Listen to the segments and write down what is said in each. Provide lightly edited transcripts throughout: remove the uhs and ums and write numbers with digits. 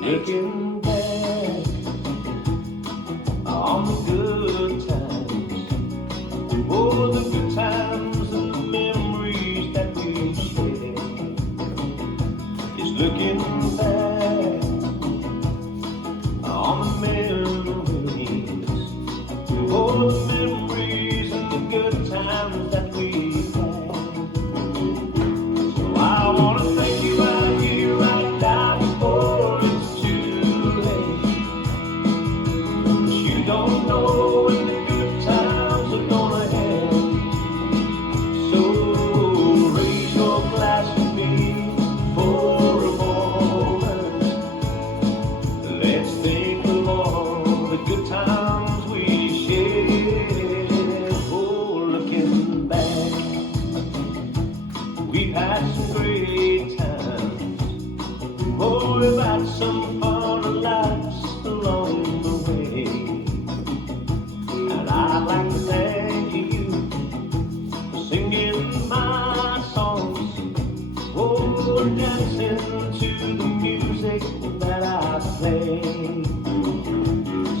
Looking back on the good times, oh, the good times and the memories that we shared. It's looking back on the memories, oh, the memories and the good times that we had. So I want to thank you right here, right now, before don't know when the good times are gonna end. So raise your glass with me for a moment. Let's think of all the good times we shared. Oh, looking back, we've had some great times. Oh, we've had some fun laughs along the way. I'd like to thank you for singing my songs, oh, dancing to the music that I play.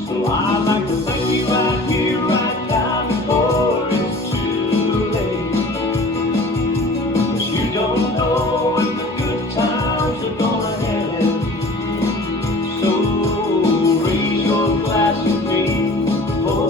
So I'd like to thank you right here, right now, before it's too late. 'Cause you don't know when the good times are gonna end. So raise your glass with me for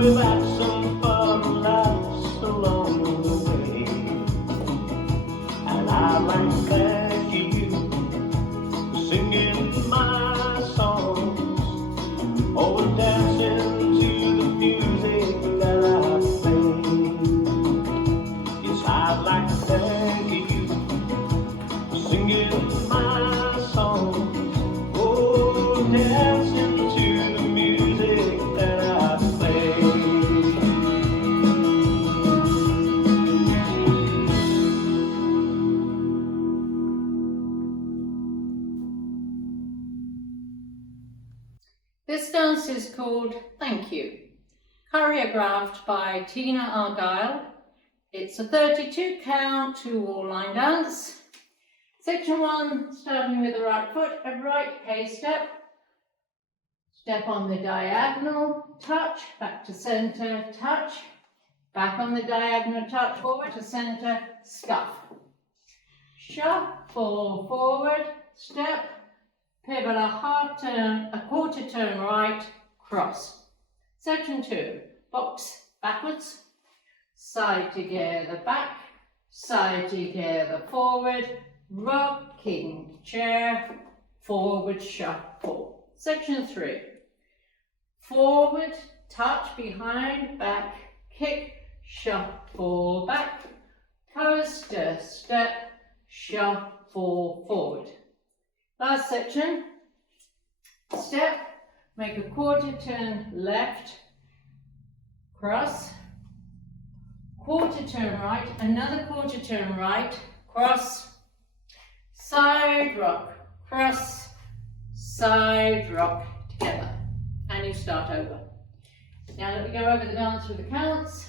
we've had some fun laughs along the way. And I'd like to thank you for singing my songs, oh, dancing to the music that I play. Yes, I'd like to thank you for singing my songs, oh, dancing to the music that I play. This dance is called Thank You, choreographed by Tina Argyle. It's a 32 count, 2-wall line dance. Section 1, starting with the right foot, a right K step. Step on the diagonal, touch, back to center, touch. Back on the diagonal, touch, forward to center, scuff. Shuffle forward, step. Pivot a half turn, a quarter turn right, cross. Section 2, box backwards, side together back, side together forward, rocking chair, forward shuffle. Section 3, forward, touch behind, back, kick, shuffle back, coaster step, shuffle forward. Last section, step, make a quarter turn left, cross, quarter turn right, another quarter turn right, cross, side rock, cross, side rock, together. And you start over. Now let me go over the dance with the counts.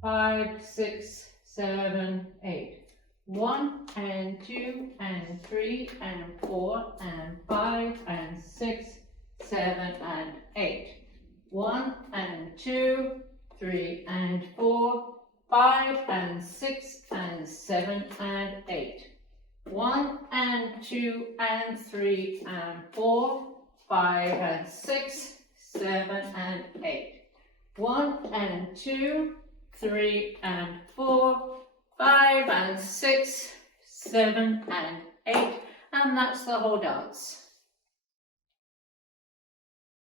5, 6, 7, 8. 1 and 2 and 3 and 4 and 5 and 6, 7 and 8. 1 and 2, 3 and 4, 5 and 6 and 7 and 8. 1 and 2 and 3 and 4, 5 and 6, 7 and 8. 1 and 2, 3 and 4, 5 and 6, 7 and 8, and that's the whole dance.